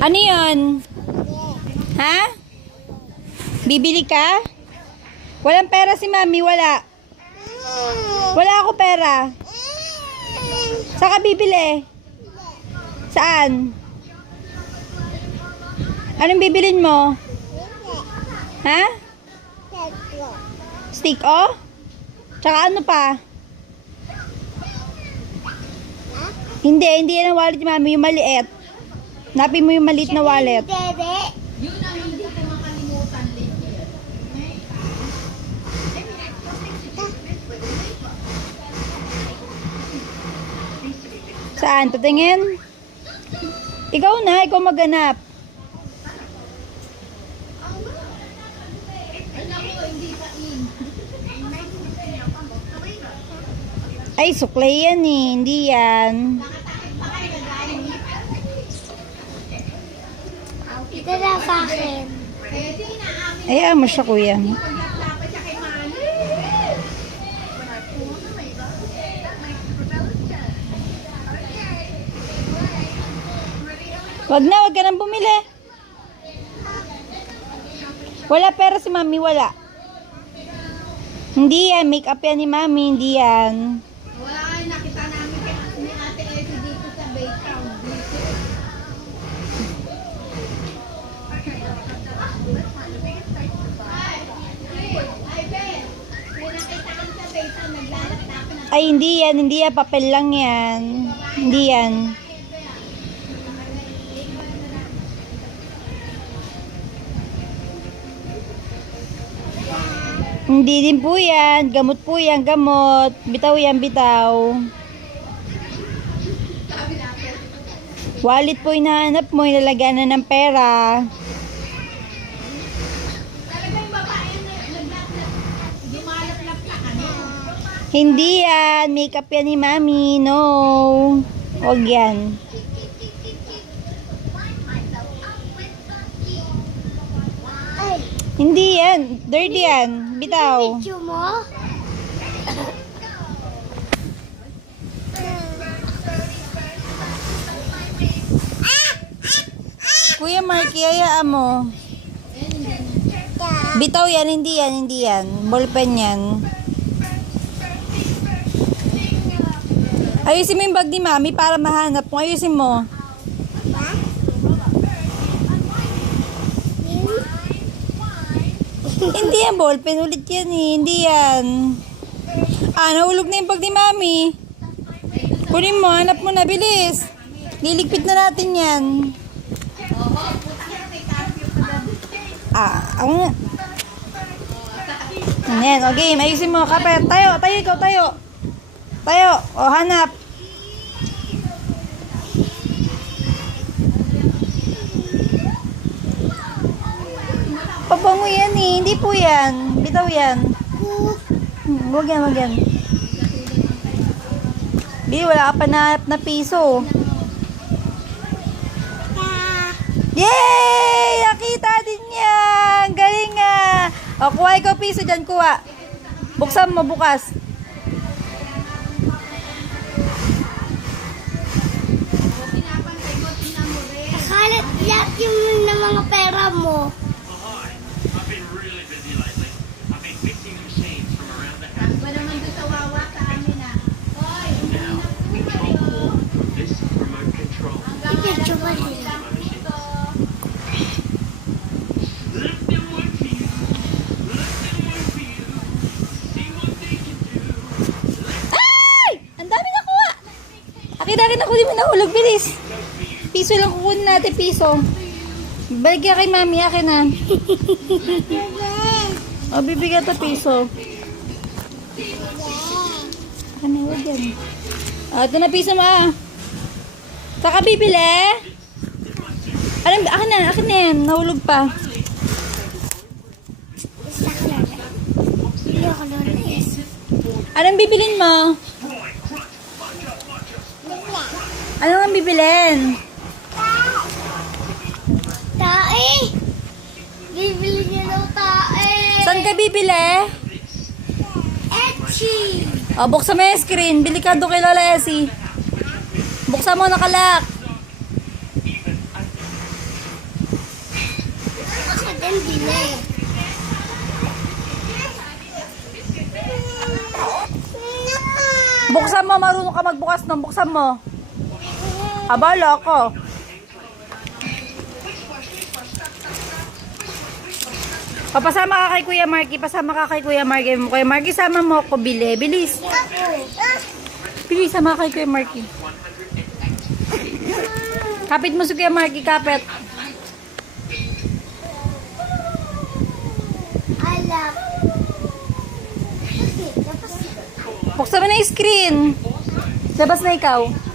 Ano yun? Ha? Bibili ka? Walang pera si mami, wala. Wala ako pera. Saan ka bibili? Saan? Anong bibilin mo? Ha? Stick o? Tsaka ano pa? Hindi yan ang wallet ni mami, yung maliit. Napin mo yung maliit na wallet. Yun ang hindi ko makalimutan, Lady. Saan? Patingin? Ikaw na, ikaw maghanap. Ay, suklay yan eh. Hindi yan. Ito na sa akin. Ayaw mo siya, kuya. Wag ka nang bumili. Wala pera si mami, wala. Hindi yan, make-up yan ni mami, hindi yan. Wala nga nakita namin ni Ate Effie dito sa Baytown. Ay, hindi yan, papel lang yan. Hindi yan. Hindi din po yan. Gamot po yan, gamot. Bitaw yan, bitaw. Wallet po hinahanap mo, ilalagyan na ng pera. Talagang babae na naglaplap na ano. Hindi yan. Makeup yan ni mami. No. Huwag yan. Ay, Hindi yan. Dirty yan. Bitaw. video mo? Kuya Marky, hayaan mo. Bitaw yan. Hindi yan. Hindi yan. Ballpen yan. Ayusin mo yung bag ni mami para mahanap mo. Ayusin mo. Hindi yan ballpen. Ulit yan eh. Hindi yan. Nahulog na yung bag ni mami. Kunin mo. Hanap mo na. Bilis. Liligpit na natin yan. Ako na. Ayan. O game. Ayusin mo. Kapit. Tayo. Tayo. Ikaw. Tayo. Tayo. O hanap. Pabango yan eh. Hindi po yan. Bitaw yan. Huwag yan, huwag yan. Di, wala ka pa na piso. Yay! Nakita din yan! Galing nga! O, kuha ikaw piso dyan, kuha. Buksan mo bukas. Nakalat lahat yung ng mga pera mo. Ba naman doon sa wawa sa amin ah. Hoy, Video mo nila. Ay! Ang dami nakuha! Akin ako, di mo nahulog. Bilis! Piso lang kukunin natin, piso. Balik ka kay mami, akin na. O, bibigyan to piso. Akin na, huwag yan. O, ito na piso mo ah. Saka bibili? Akin na yan. Nahulog pa. Isa ka lang. Hindi ako lunes. Anong bibilin mo? Ano ang bibilin? Tae! Bibili niya daw tae! Saan ka bibili? Etchi! O, buksan mo yung screen. Bili ka doon kay Lola Essie. Buksan mo, nakalak. tayong bili. Buksan mo, marunong ka magbukas nun. Buksan mo. Abala ako. O, pasama ka kay Kuya Marky. Pasama ka kay Kuya Marky. Kuya Marky, sama mo ako. Bili. Bilis. Bilis, sama ka kay Kuya Marky. Kapit mo si Kuya Marky, kapit. Alak. Buksan mo na yung screen. Labas na ikaw.